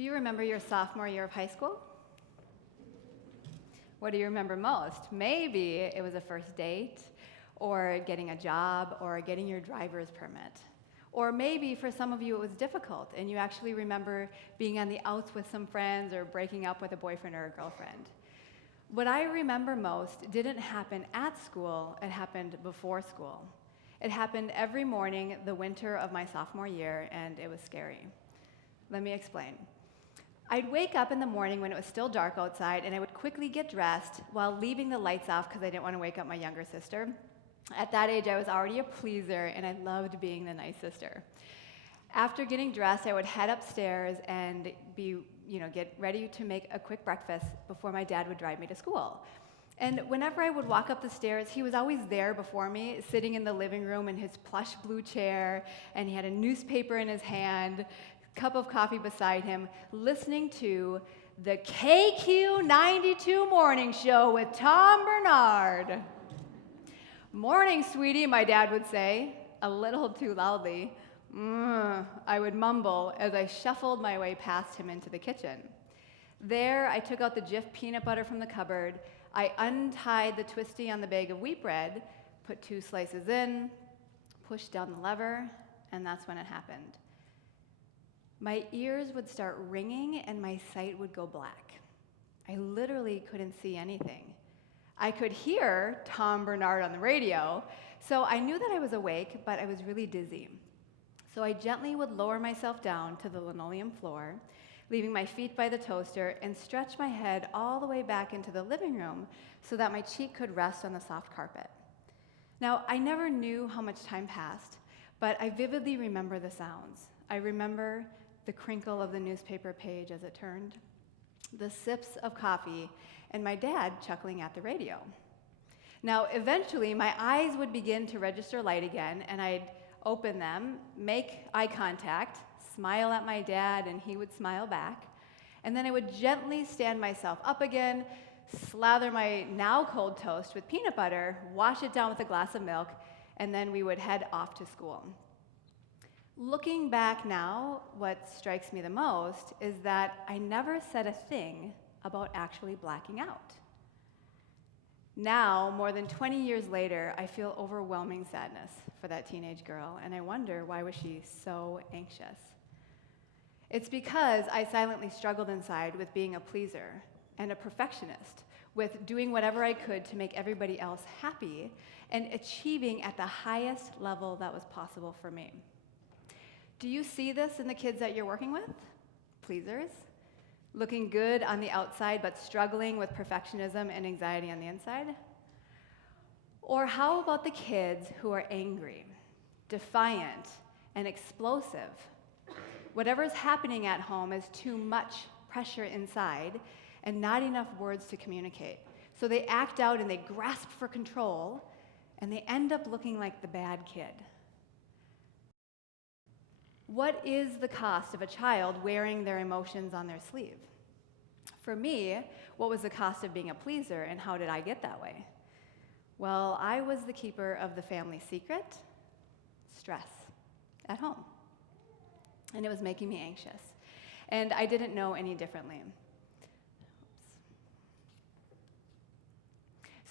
Do you remember your sophomore year of high school? What do you remember most? Maybe it was a first date, or getting a job, or getting your driver's permit. Or maybe for some of you it was difficult, and you actually remember being on the outs with some friends or breaking up with a boyfriend or a girlfriend. What I remember most didn't happen at school, it happened before school. It happened every morning the winter of my sophomore year, and it was scary. Let me explain. I'd wake up in the morning when it was still dark outside, and I would quickly get dressed while leaving the lights off because I didn't want to wake up my younger sister. At that age, I was already a pleaser, and I loved being the nice sister. After getting dressed, I would head upstairs and get ready to make a quick breakfast before my dad would drive me to school. And whenever I would walk up the stairs, he was always there before me, sitting in the living room in his plush blue chair, and he had a newspaper in his hand, cup of coffee beside him, listening to the KQ92 morning show with Tom Bernard. "Morning, sweetie," my dad would say, a little too loudly. I would mumble as I shuffled my way past him into the kitchen. There, I took out the Jif peanut butter from the cupboard. I untied the twisty on the bag of wheat bread, put 2 slices in, pushed down the lever, and that's when it happened. My ears would start ringing and my sight would go black. I literally couldn't see anything. I could hear Tom Bernard on the radio, so I knew that I was awake, but I was really dizzy. So I gently would lower myself down to the linoleum floor, leaving my feet by the toaster, and stretch my head all the way back into the living room so that my cheek could rest on the soft carpet. Now, I never knew how much time passed, but I vividly remember the sounds. I remember the crinkle of the newspaper page as it turned, the sips of coffee, and my dad chuckling at the radio. Now, eventually, my eyes would begin to register light again, and I'd open them, make eye contact, smile at my dad, and he would smile back, and then I would gently stand myself up again, slather my now cold toast with peanut butter, wash it down with a glass of milk, and then we would head off to school. Looking back now, what strikes me the most is that I never said a thing about actually blacking out. Now, more than 20 years later, I feel overwhelming sadness for that teenage girl, and I wonder, why was she so anxious? It's because I silently struggled inside with being a pleaser and a perfectionist, with doing whatever I could to make everybody else happy and achieving at the highest level that was possible for me. Do you see this in the kids that you're working with? Pleasers? Looking good on the outside, but struggling with perfectionism and anxiety on the inside? Or how about the kids who are angry, defiant, and explosive? Whatever's happening at home is too much pressure inside and not enough words to communicate. So they act out and they grasp for control, and they end up looking like the bad kid. What is the cost of a child wearing their emotions on their sleeve? For me, what was the cost of being a pleaser, and how did I get that way? Well, I was the keeper of the family secret, stress, at home. And it was making me anxious. And I didn't know any differently.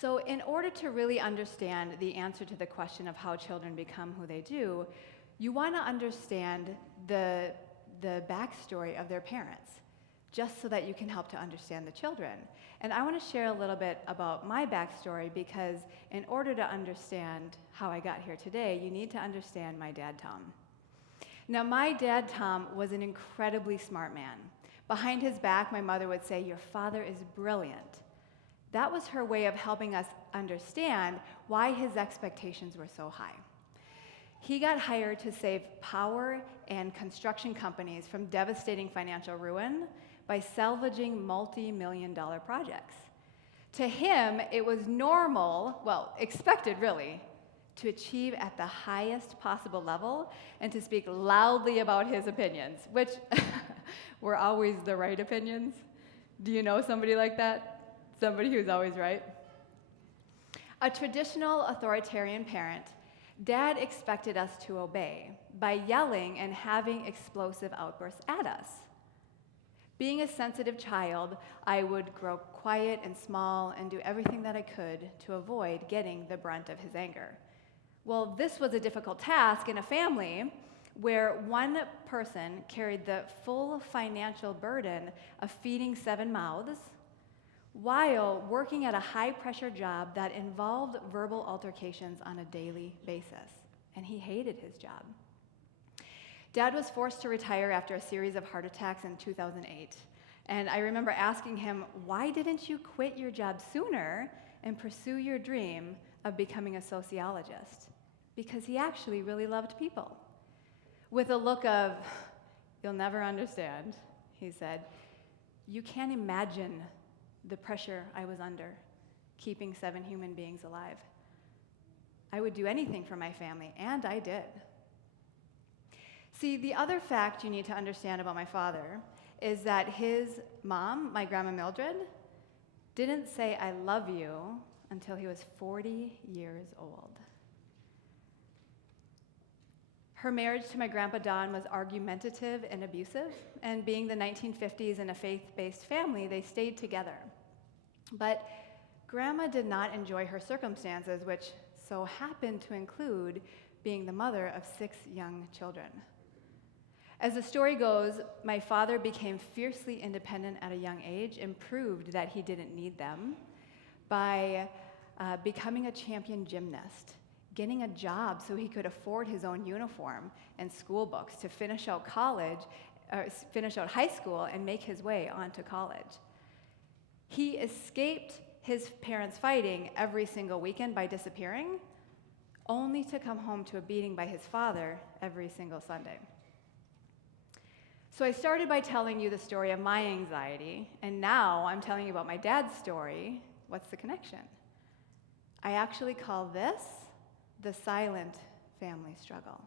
So in order to really understand the answer to the question of how children become who they do, you want to understand the backstory of their parents, just so that you can help to understand the children. And I want to share a little bit about my backstory, because in order to understand how I got here today, you need to understand my dad, Tom. Now, my dad, Tom, was an incredibly smart man. Behind his back, my mother would say, "Your father is brilliant." That was her way of helping us understand why his expectations were so high. He got hired to save power and construction companies from devastating financial ruin by salvaging multi-million-dollar projects. To him, it was normal, well, expected really, to achieve at the highest possible level and to speak loudly about his opinions, which were always the right opinions. Do you know somebody like that? Somebody who's always right? A traditional authoritarian parent, Dad expected us to obey by yelling and having explosive outbursts at us. Being a sensitive child, I would grow quiet and small and do everything that I could to avoid getting the brunt of his anger. Well, this was a difficult task in a family where one person carried the full financial burden of feeding 7 mouths while working at a high-pressure job that involved verbal altercations on a daily basis. And he hated his job. Dad was forced to retire after a series of heart attacks in 2008. And I remember asking him, why didn't you quit your job sooner and pursue your dream of becoming a sociologist? Because he actually really loved people. With a look of, you'll never understand, he said, you can't imagine the pressure I was under, keeping 7 human beings alive. I would do anything for my family, and I did. See, the other fact you need to understand about my father is that his mom, my grandma Mildred, didn't say I love you until he was 40 years old. Her marriage to my grandpa Don was argumentative and abusive, and being the 1950s and a faith-based family, they stayed together. But grandma did not enjoy her circumstances, which so happened to include being the mother of 6 young children. As the story goes, my father became fiercely independent at a young age and proved that he didn't need them by becoming a champion gymnast, getting a job so he could afford his own uniform and school books to finish out high school and make his way onto college. He escaped his parents' fighting every single weekend by disappearing, only to come home to a beating by his father every single Sunday. So I started by telling you the story of my anxiety, and now I'm telling you about my dad's story. What's the connection? I actually call this the silent family struggle.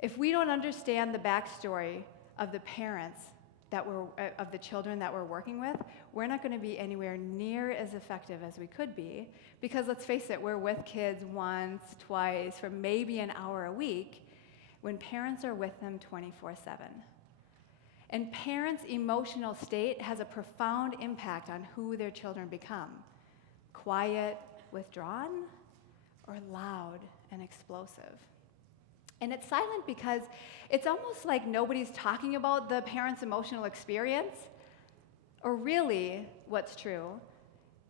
If we don't understand the backstory of the parents of the children that we're working with, we're not going to be anywhere near as effective as we could be, because let's face it, we're with kids once, twice, for maybe an hour a week, when parents are with them 24/7. And parents' emotional state has a profound impact on who their children become: quiet, withdrawn, or loud and explosive. And it's silent because it's almost like nobody's talking about the parent's emotional experience. Or really, what's true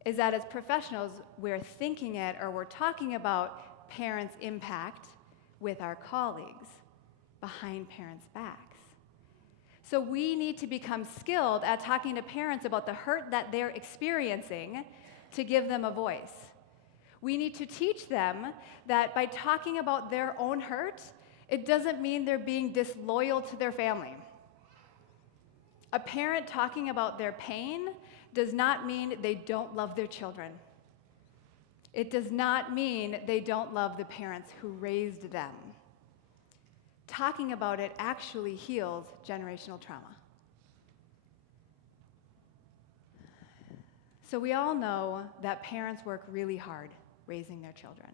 is that as professionals, we're thinking it or we're talking about parents' impact with our colleagues behind parents' backs. So we need to become skilled at talking to parents about the hurt that they're experiencing to give them a voice. We need to teach them that by talking about their own hurt, it doesn't mean they're being disloyal to their family. A parent talking about their pain does not mean they don't love their children. It does not mean they don't love the parents who raised them. Talking about it actually heals generational trauma. So we all know that parents work really hard raising their children.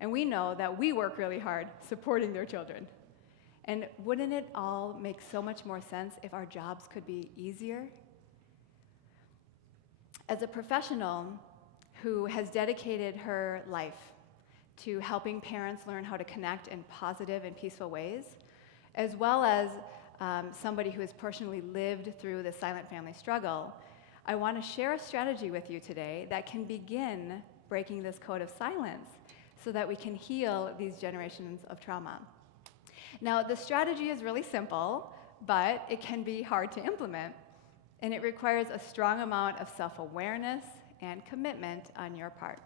And we know that we work really hard supporting their children. And wouldn't it all make so much more sense if our jobs could be easier? As a professional who has dedicated her life to helping parents learn how to connect in positive and peaceful ways, as well as somebody who has personally lived through the silent family struggle, I want to share a strategy with you today that can begin breaking this code of silence so that we can heal these generations of trauma. Now, the strategy is really simple, but it can be hard to implement, and it requires a strong amount of self-awareness and commitment on your part.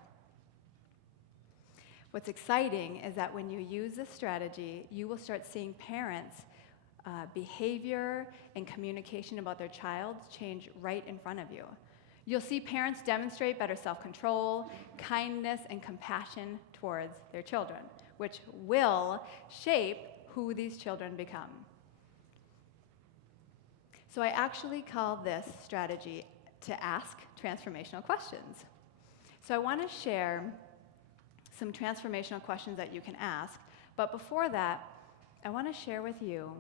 What's exciting is that when you use this strategy, you will start seeing parents' behavior and communication about their child change right in front of you. You'll see parents demonstrate better self-control, kindness, and compassion towards their children, which will shape who these children become. So I actually call this strategy to ask transformational questions. So I want to share some transformational questions that you can ask, but before that, I want to share with you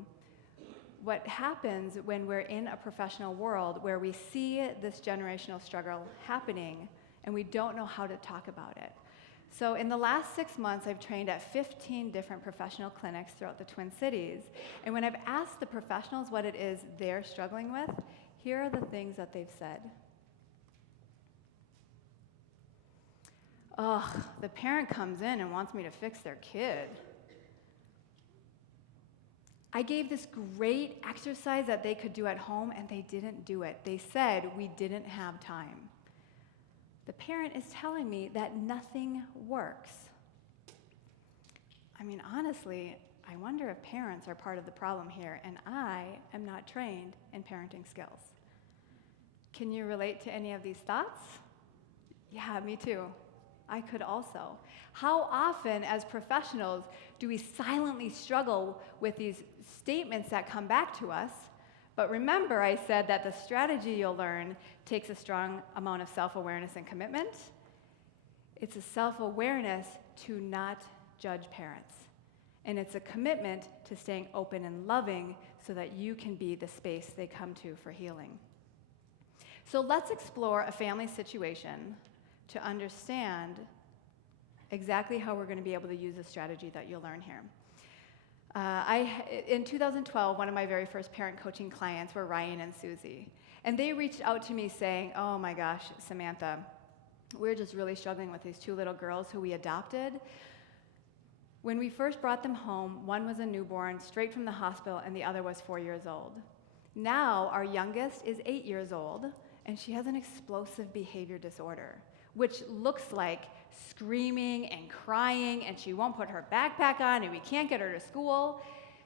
what happens when we're in a professional world where we see this generational struggle happening and we don't know how to talk about it. So in the last 6 months, I've trained at 15 different professional clinics throughout the Twin Cities. And when I've asked the professionals what it is they're struggling with, here are the things that they've said. Ugh, the parent comes in and wants me to fix their kid. I gave this great exercise that they could do at home, and they didn't do it. They said we didn't have time. The parent is telling me that nothing works. I mean, honestly, I wonder if parents are part of the problem here, and I am not trained in parenting skills. Can you relate to any of these thoughts? Yeah, me too. I could also. How often, as professionals, do we silently struggle with these statements that come back to us? But remember, I said that the strategy you'll learn takes a strong amount of self-awareness and commitment. It's a self-awareness to not judge parents. And it's a commitment to staying open and loving so that you can be the space they come to for healing. So let's explore a family situation to understand exactly how we're going to be able to use the strategy that you'll learn here. In 2012, one of my very first parent coaching clients were Ryan and Susie. And they reached out to me saying, oh my gosh, Samantha, we're just really struggling with these two little girls who we adopted. When we first brought them home, one was a newborn straight from the hospital and the other was 4 years old. Now our youngest is 8 years old and she has an explosive behavior disorder, which looks like screaming and crying, and she won't put her backpack on, and we can't get her to school.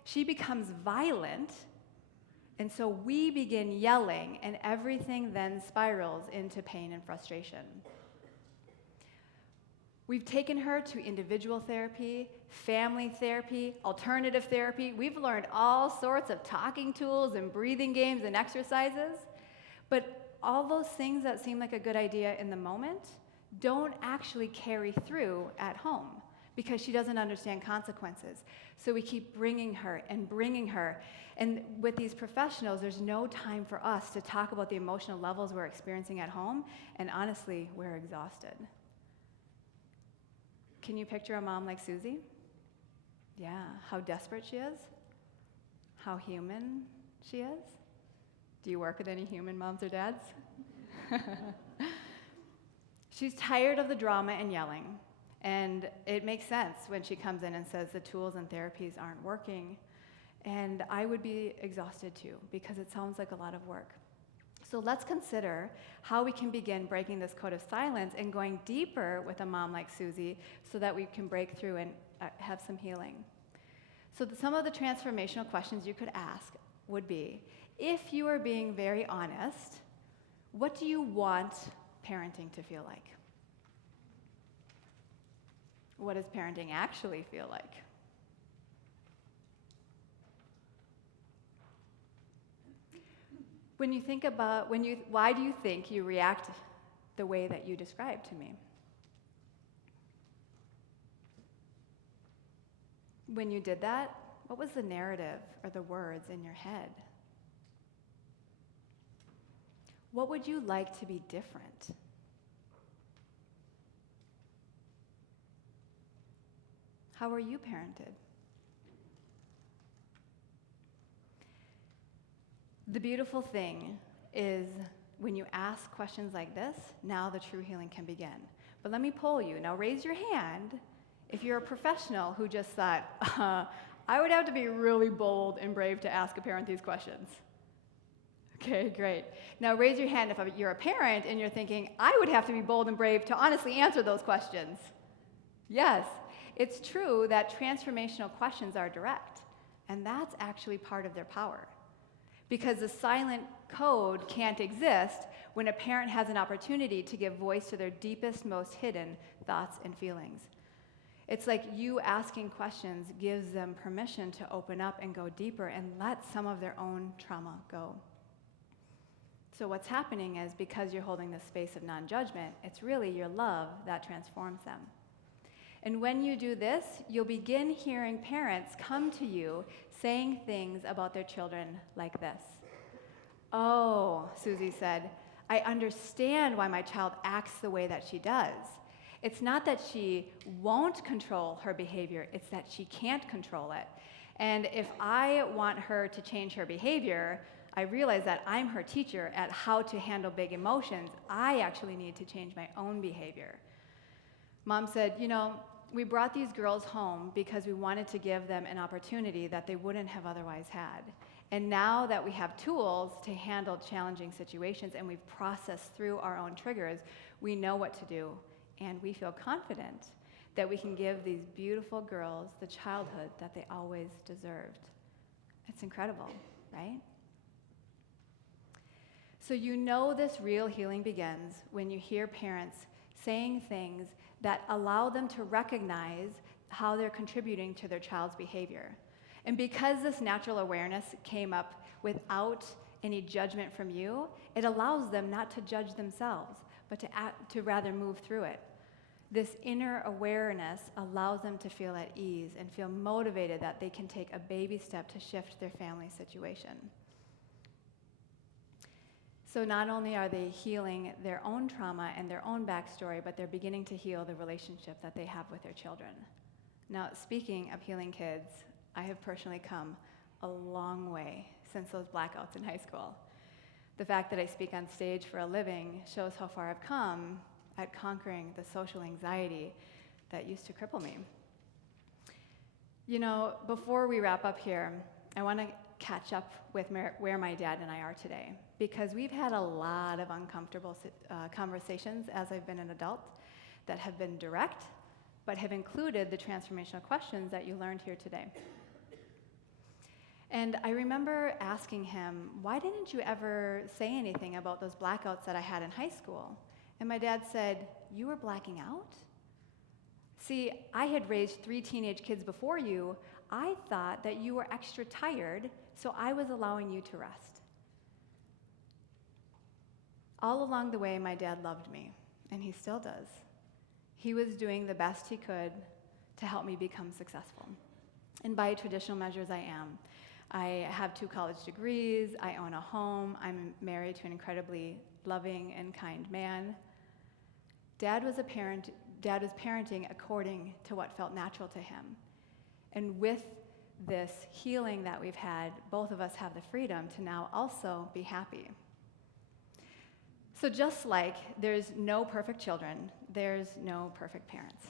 She becomes violent, and so we begin yelling, and everything then spirals into pain and frustration. We've taken her to individual therapy, family therapy, alternative therapy. We've learned all sorts of talking tools and breathing games and exercises, but all those things that seem like a good idea in the moment don't actually carry through at home because she doesn't understand consequences. So we keep bringing her. And with these professionals, there's no time for us to talk about the emotional levels we're experiencing at home, and honestly, we're exhausted. Can you picture a mom like Susie? Yeah, how desperate she is, how human she is. Do you work with any human moms or dads? She's tired of the drama and yelling, and it makes sense when she comes in and says the tools and therapies aren't working, and I would be exhausted too, because it sounds like a lot of work. So let's consider how we can begin breaking this code of silence and going deeper with a mom like Susie so that we can break through and have some healing. So some of the transformational questions you could ask would be, if you are being very honest, what do you want parenting to feel like? What does parenting actually feel like? When you think about, why do you think you react the way that you described to me? When you did that, what was the narrative or the words in your head? What would you like to be different? How were you parented? The beautiful thing is when you ask questions like this, now the true healing can begin. But let me poll you. Now raise your hand if you're a professional who just thought, I would have to be really bold and brave to ask a parent these questions. Okay, great. Now raise your hand if you're a parent and you're thinking, I would have to be bold and brave to honestly answer those questions. Yes, it's true that transformational questions are direct, and that's actually part of their power. Because the silent code can't exist when a parent has an opportunity to give voice to their deepest, most hidden thoughts and feelings. It's like you asking questions gives them permission to open up and go deeper and let some of their own trauma go. So what's happening is, because you're holding this space of non-judgment, it's really your love that transforms them. And when you do this, you'll begin hearing parents come to you saying things about their children like this. "Oh," Susie said, "I understand why my child acts the way that she does. It's not that she won't control her behavior, it's that she can't control it. And if I want her to change her behavior, I realize that I'm her teacher at how to handle big emotions. I actually need to change my own behavior." Mom said, "We brought these girls home because we wanted to give them an opportunity that they wouldn't have otherwise had. And now that we have tools to handle challenging situations and we've processed through our own triggers, we know what to do, and we feel confident that we can give these beautiful girls the childhood that they always deserved." It's incredible, right? So this real healing begins when you hear parents saying things that allow them to recognize how they're contributing to their child's behavior. And because this natural awareness came up without any judgment from you, it allows them not to judge themselves, but to rather move through it. This inner awareness allows them to feel at ease and feel motivated that they can take a baby step to shift their family situation. So not only are they healing their own trauma and their own backstory, but they're beginning to heal the relationship that they have with their children. Now, speaking of healing kids, I have personally come a long way since those blackouts in high school. The fact that I speak on stage for a living shows how far I've come at conquering the social anxiety that used to cripple me. Before we wrap up here, I want to catch up with where my dad and I are today, because we've had a lot of uncomfortable conversations as I've been an adult that have been direct, but have included the transformational questions that you learned here today. And I remember asking him, "Why didn't you ever say anything about those blackouts that I had in high school?" And my dad said, "You were blacking out? See, I had raised 3 teenage kids before you. I thought that you were extra tired, so I was allowing you to rest." All along the way, my dad loved me, and he still does. He was doing the best he could to help me become successful. And by traditional measures, I am. I have 2 college degrees, I own a home, I'm married to an incredibly loving and kind man. Dad was parenting according to what felt natural to him. And with this healing that we've had, both of us have the freedom to now also be happy. So just like there's no perfect children, there's no perfect parents.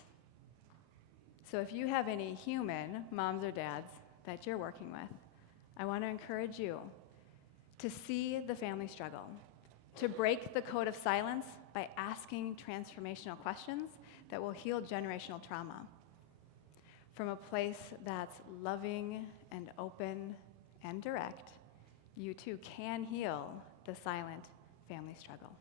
So if you have any human moms or dads that you're working with, I want to encourage you to see the family struggle, to break the code of silence by asking transformational questions that will heal generational trauma from a place that's loving and open and direct. You too can heal the silent family struggle.